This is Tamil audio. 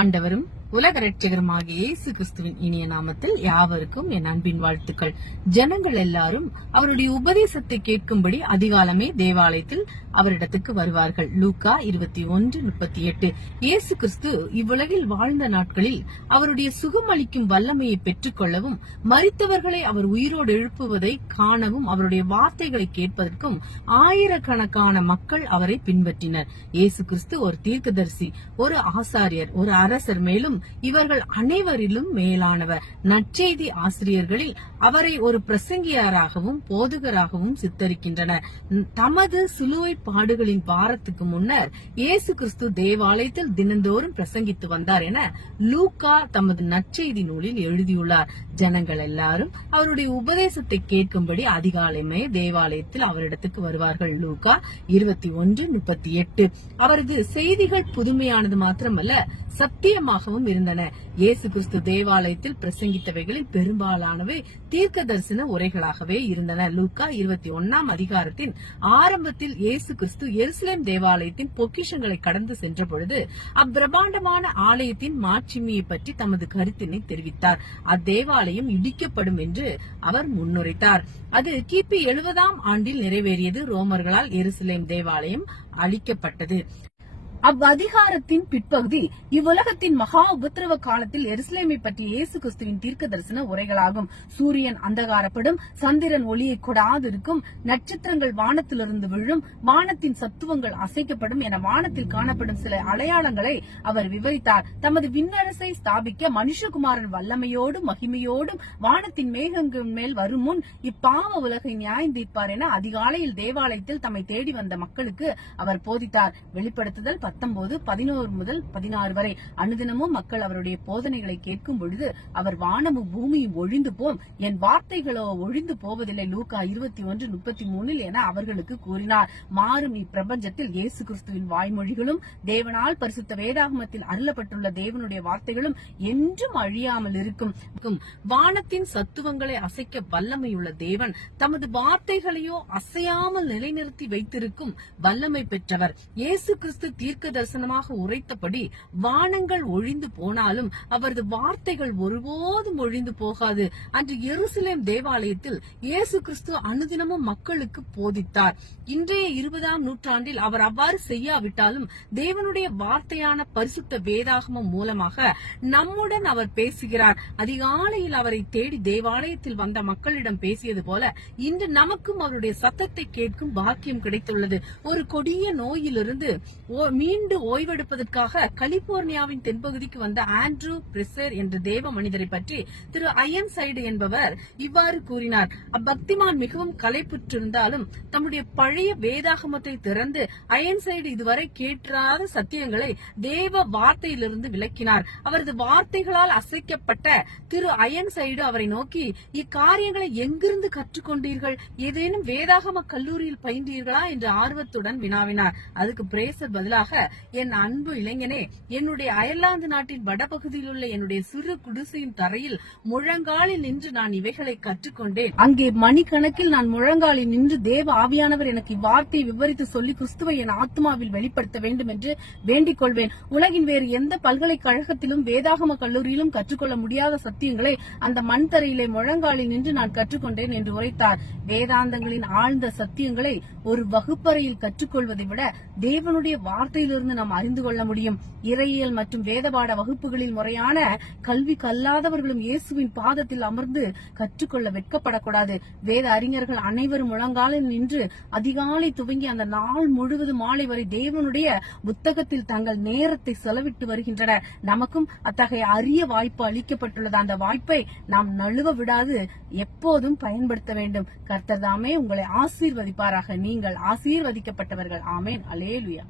ஆண்டவரும் உலக இரட்சகருமாகிய இயேசு கிறிஸ்துவின் இனிய நாமத்தில் யாவருக்கும் என் அன்பின் வாழ்த்துக்கள். ஜனங்கள் எல்லாரும் அவருடைய உபதேசத்தை கேட்கும்படி அதிகாலமே தேவாலயத்தில் அவரிடத்துக்கு வருவார்கள். லூக்கா 21:38. இயேசு கிறிஸ்து இவ்வுலகில் வாழ்ந்த நாட்களில் அவருடைய சுகமளிக்கும் வல்லமையை பெற்றுக் கொள்ளவும், மரித்தவர்களை அவர் உயிரோடு எழுப்புவதை காணவும், அவருடைய வார்த்தைகளை கேட்பதற்கும் ஆயிரக்கணக்கான மக்கள் அவரை பின்பற்றினர். இயேசு கிறிஸ்து ஒரு தீர்க்கதரிசி, ஒரு ஆசாரியர், ஒரு அரசர், மேலும் இவர்கள் அனைவரிலும் மேலானவர். நற்செய்தி ஆசிரியர்களில் அவரை ஒரு பிரசங்கியாராகவும் போதகராகவும் சித்தரிக்கின்றனர். தமது சிலுவை பாடுகளின் பாரத்துக்கு முன்னர் இயேசு கிறிஸ்து தேவாலயத்தில் தினந்தோறும் பிரசங்கித்து வந்தார் என லூக்கா தமது நற்செய்தி நூலில் எழுதியுள்ளார். ஜனங்கள் எல்லாரும் அவருடைய உபதேசத்தை கேட்கும்படி அதிகாலமே தேவாலயத்தில் அவரிடத்துக்கு வருவார்கள். லூக்கா 21:38. அவரது செய்திகள் புதுமையானது மாத்திரமல்ல, சத்தியமாகவும் இருந்தன. இயேசு கிறிஸ்து தேவாலயத்தில் பிரசங்கித்தவைகளில் பெரும்பாலானவை தீர்க்க தரிசன உரைகளாகவே இருந்தன. லூக்கா 21 ஆரம்பத்தில் இயேசு கிறிஸ்து எருசலேம் தேவாலயத்தின் பொக்கிஷங்களை கடந்து சென்ற பொழுது அப்பிரமாண்டமான ஆலயத்தின் மாட்சிமையை பற்றி தமது கருத்தினை தெரிவித்தார். அத்தேவாலயம் இடிக்கப்படும் என்று அவர் முன்னுரைத்தார். அது கிபி 70 நிறைவேறியது. ரோமர்களால் எருசலேம் தேவாலயம் அழிக்கப்பட்டது. அவ்வதிகாரத்தின் பிற்பகுதி இவ்வுலகத்தின் மகா உபத்திரவ காலத்தில் எருசலேமை பற்றி இயேசு கிறிஸ்துவின் தீர்க்க தரிசன உரைகளாகும். சூரியன் அந்தகாரப்படும், சந்திரன் ஒளியை கொடாதிருக்கும், நட்சத்திரங்கள் வானத்திலிருந்து விழும், வானத்தின் சத்துவங்கள் அசைக்கப்படும் என வானத்தில் காணப்படும் சில அடையாளங்களை அவர் விவரித்தார். தமது விண்ணரசை ஸ்தாபிக்க மனுஷகுமாரன் வல்லமையோடும் மகிமையோடும் வானத்தின் மேகங்கள் மேல் வரும் முன் இப்பாவ உலகை நியாயம் தீர்ப்பார் என அதிகாலையில் தேவாலயத்தில் தம்மை தேடி வந்த மக்களுக்கு அவர் போதித்தார். வெளிப்படுத்துதல் 19:11-16 வரை. அனுதினமும் மக்கள் அவருடைய போதனைகளை கேட்கும் பொழுது அவர் வானமும் பூமியும் ஒழிந்து போம், என் வார்த்தைகளோ ஒழிந்து போவதில்லை, லூக்கா 21:33 என அவர்களுக்கு கூறினார். மாறும் இப்பிரபஞ்சத்தில் இயேசு கிறிஸ்துவின் வாய்மொழிகளும் தேவனால் பரிசுத்த வேதாகமத்தில் அருளப்பட்டுள்ள தேவனுடைய வார்த்தைகளும் என்றும் அழியாமல் இருக்கும். வானத்தின் சத்துவங்களை அசைக்க வல்லமையுள்ள தேவன் தமது வார்த்தைகளையோ அசையாமல் நிலைநிறுத்தி வைத்திருக்கும் வல்லமை பெற்றவர். இயேசு கிறிஸ்து தீர்க்க தரிசனமாக உரைத்தபடி வானங்கள் ஒழிந்து போனாலும் அவரது வார்த்தைகள் ஒருபோதும் ஒழிந்து போகாது. அன்று எருசலேம் தேவாலயத்தில் இயேசு கிறிஸ்து அனுதினமும் மக்களுக்கு போதித்தார். இன்றைய 20ஆம் நூற்றாண்டில் அவர் அவ்வாறு செய்யாவிட்டாலும் தேவனுடைய வார்த்தையான பரிசுத்த வேதாகமம் மூலமாக நம்முடன் அவர் பேசுகிறார். அதிகாலையில் அவரை தேடி தேவாலயத்தில் வந்த மக்களிடம் பேசியது போல இன்று நமக்கும் அவருடைய சத்தத்தை கேட்கும் பாக்கியம் கிடைத்துள்ளது. ஒரு கொடிய நோயிலிருந்து மீண்டு ஓய்வெடுப்பதற்காக கலிபோர்னியாவின் தென்பகுதிக்கு வந்த ஆண்ட்ரூ பிரெசர் என்ற தேவ மனிதரை பற்றி திரு ஐயன்சைடு என்பவர் இவ்வாறு கூறினார். அப்பக்திமான் மிகவும் களைப்புற்றிருந்தாலும் தம்முடைய பழைய வேதாகமத்தை திறந்து ஐயன்சைடு இதுவரை கேட்காத சத்தியங்களை தேவ வார்த்தையிலிருந்து விளக்கினார். அவரது வார்த்தைகளால் அசைக்கப்பட்ட திரு ஐயன்சைடு அவரை நோக்கி, இக்காரியங்களை எங்கிருந்து கற்றுக்கொண்டீர்கள்? ஏதேனும் வேதாகம கல்லூரியில் பயின்றீர்களா என்று ஆர்வத்துடன் வினாவினார். அதுக்கு பிரேசர் பதிலாக, என் அன்பு இளைஞனே, என்னுடைய அயர்லாந்து நாட்டின் வடபகுதியில் உள்ள என்னுடைய சிறு குடிசையின் தரையில் முழங்காலில் நின்று நான் இவைகளை கற்றுக்கொண்டேன். அங்கே மணிக்கணக்கில் நான் முழங்காலில் நின்று தேவ ஆவியானவர் எனக்கு இவ்வார்த்தையை விவரித்து சொல்லி கிறிஸ்துவை என் ஆத்மாவில் வெளிப்படுத்த வேண்டும் என்று வேண்டிக் கொள்வேன். உலகின் வேறு எந்த பல்கலைக்கழகத்திலும் வேதாகம கல்லூரியிலும் கற்றுக்கொள்ள முடியாத சத்தியங்களை அந்த மண் தரையிலே முழங்காலில் நின்று நான் கற்றுக்கொண்டேன் என்று உரைத்தார். வேதாந்தங்களின் ஆழ்ந்த சத்தியங்களை ஒரு வகுப்பறையில் கற்றுக்கொள்வதை விட தேவனுடைய வார்த்தையிலிருந்து நாம் அறிந்து கொள்ள முடியும். இறையியல் மற்றும் வேதபாட வகுப்புகளில் முறையான கல்வி கல்லாதவர்களும் இயேசுவின் பாதத்தில் அமர்ந்து கற்றுக்கொள்ள வெட்கப்படக்கூடாது. வேத அறிஞர்கள் அனைவரும் முழங்காலில் நின்று அதிகாலை துவங்கி அந்த நாள் முழுவதும் மாலை வரை தேவனுடைய புத்தகத்தில் தங்கள் நேரத்தை செலவிட்டு வருகின்றனர். நமக்கும் அத்தகைய அரிய வாய்ப்பு அளிக்கப்பட்டுள்ளது. அந்த வாய்ப்பை நாம் நழுவ விடாது எப்போதும் பயன்படுத்த வேண்டும். கர்த்தர் தாமே உங்களை ஆசீர்வதிப்பாராக. நீங்கள் ஆசீர்வதிக்கப்பட்டவர்கள். ஆமேன். அல்லேலூயா.